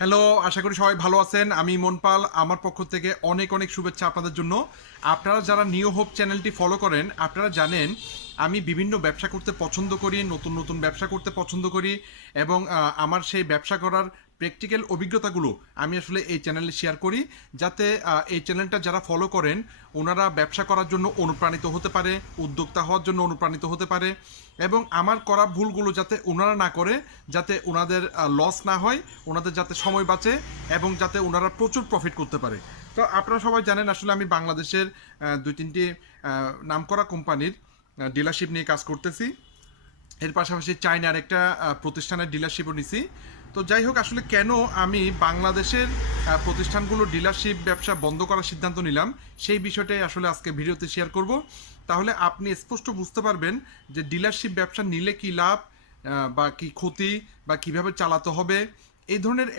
Hello, আশা করি সবাই ভালো আছেন। আমি মনপাল, আমার পক্ষ থেকে অনেক অনেক শুভেচ্ছা আপনাদের জন্য। আপনারা যারা নিউ হোপ চ্যানেলটি ফলো করেন, আপনারা জানেন আমি বিভিন্ন ব্যবসা করতে পছন্দ করি, নতুন নতুন ব্যবসা করতে পছন্দ করি এবং আমার সেই ব্যবসা করার প্র্যাকটিক্যাল অভিজ্ঞতাগুলো আমি আসলে এই চ্যানেলে শেয়ার করি, যাতে এই চ্যানেলটা যারা ফলো করেন ওনারা ব্যবসা করার জন্য অনুপ্রাণিত হতে পারে, উদ্যোক্তা হওয়ার জন্য অনুপ্রাণিত হতে পারে এবং আমার করা ভুলগুলো যাতে ওনারা না করে, যাতে ওনাদের লস না হয়, ওনাদের যাতে সময় বাঁচে এবং যাতে ওনারা প্রচুর প্রফিট করতে পারে। তো আপনারা সবাই জানেন আসলে আমি বাংলাদেশের দুই তিনটি নামকরা কোম্পানির ডিলারশিপ নিয়ে কাজ করতেছি। এর পাশাপাশি চায়নার একটা প্রতিষ্ঠানের ডিলারশিপও নিছি। তো যাই হোক, আসলে কেন আমি বাংলাদেশের প্রতিষ্ঠানগুলো ডিলারশিপ ব্যবসা বন্ধ করার সিদ্ধান্ত নিলাম, সেই বিষয়টাই আসলে আজকে ভিডিওতে শেয়ার করব। তাহলে আপনি স্পষ্ট বুঝতে পারবেন যে ডিলারশিপ ব্যবসা নিলে কি লাভ বা কি ক্ষতি বা কিভাবে চালাতে হবে, এই ধরনের